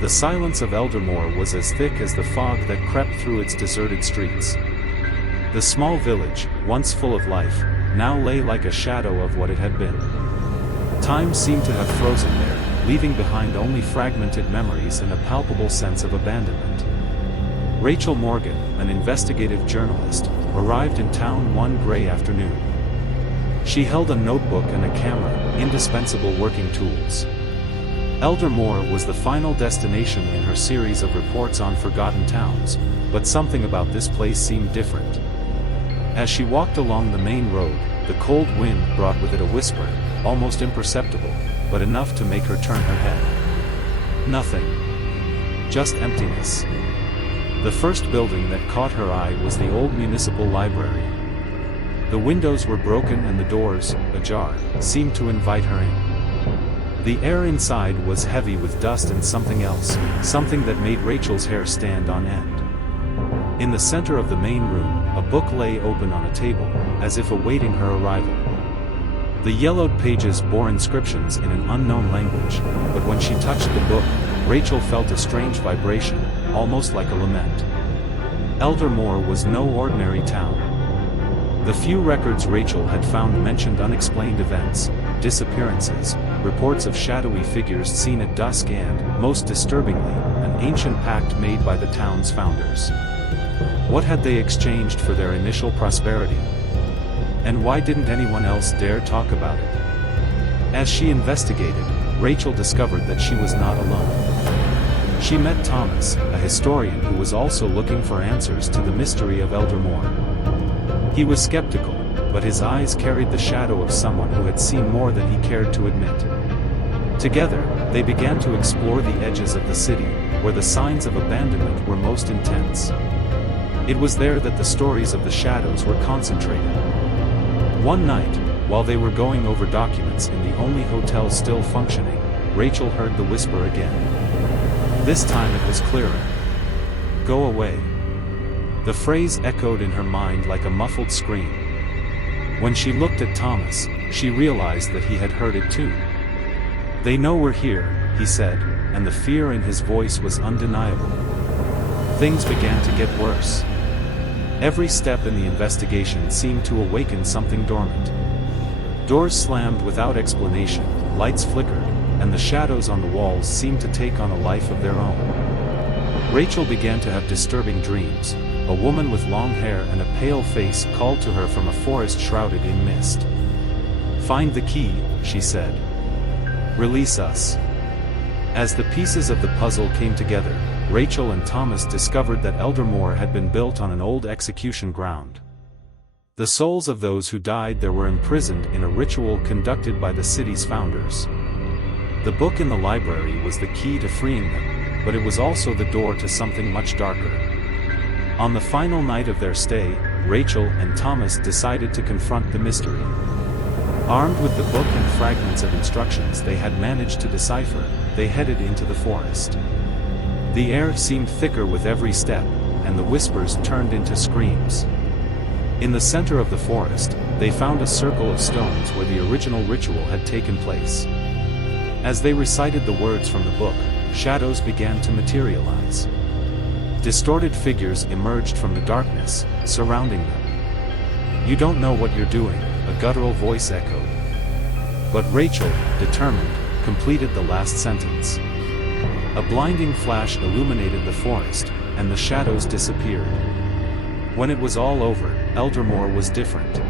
The silence of Eldermoor was as thick as the fog that crept through its deserted streets. The small village, once full of life, now lay like a shadow of what it had been. Time seemed to have frozen there, leaving behind only fragmented memories and a palpable sense of abandonment. Rachel Morgan, an investigative journalist, arrived in town one gray afternoon. She held a notebook and a camera, indispensable working tools. Eldermoor was the final destination in her series of reports on forgotten towns, but something about this place seemed different. As she walked along the main road, the cold wind brought with it a whisper, almost imperceptible, but enough to make her turn her head. Nothing. Just emptiness. The first building that caught her eye was the old municipal library. The windows were broken and the doors, ajar, seemed to invite her in. The air inside was heavy with dust and something else, something that made Rachel's hair stand on end. In the center of the main room, a book lay open on a table, as if awaiting her arrival. The yellowed pages bore inscriptions in an unknown language, but when she touched the book, Rachel felt a strange vibration, almost like a lament. Eldermoor was no ordinary town. The few records Rachel had found mentioned unexplained events, disappearances, reports of shadowy figures seen at dusk and, most disturbingly, an ancient pact made by the town's founders. What had they exchanged for their initial prosperity? And why didn't anyone else dare talk about it? As she investigated, Rachel discovered that she was not alone. She met Thomas, a historian who was also looking for answers to the mystery of Eldermoor. He was skeptical, but his eyes carried the shadow of someone who had seen more than he cared to admit. Together, they began to explore the edges of the city, where the signs of abandonment were most intense. It was there that the stories of the shadows were concentrated. One night, while they were going over documents in the only hotel still functioning, Rachel heard the whisper again. This time it was clearer. "Go away." The phrase echoed in her mind like a muffled scream. When she looked at Thomas, she realized that he had heard it too. "They know we're here," he said, and the fear in his voice was undeniable. Things began to get worse. Every step in the investigation seemed to awaken something dormant. Doors slammed without explanation, lights flickered, and the shadows on the walls seemed to take on a life of their own. Rachel began to have disturbing dreams. A woman with long hair and a pale face called to her from a forest shrouded in mist. "Find the key," she said. "Release us." As the pieces of the puzzle came together, Rachel and Thomas discovered that Eldermoor had been built on an old execution ground. The souls of those who died there were imprisoned in a ritual conducted by the city's founders. The book in the library was the key to freeing them, but it was also the door to something much darker. On the final night of their stay, Rachel and Thomas decided to confront the mystery. Armed with the book and fragments of instructions they had managed to decipher, they headed into the forest. The air seemed thicker with every step, and the whispers turned into screams. In the center of the forest, they found a circle of stones where the original ritual had taken place. As they recited the words from the book, shadows began to materialize. Distorted figures emerged from the darkness, surrounding them. "You don't know what you're doing," a guttural voice echoed. But Rachel, determined, completed the last sentence. A blinding flash illuminated the forest, and the shadows disappeared. When it was all over, Eldermoor was different.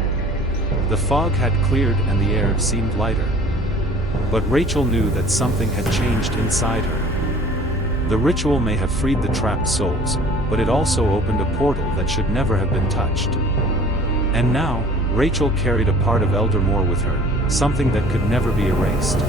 The fog had cleared and the air seemed lighter. But Rachel knew that something had changed inside her. The ritual may have freed the trapped souls, but it also opened a portal that should never have been touched. And now, Rachel carried a part of Eldermoor with her, something that could never be erased.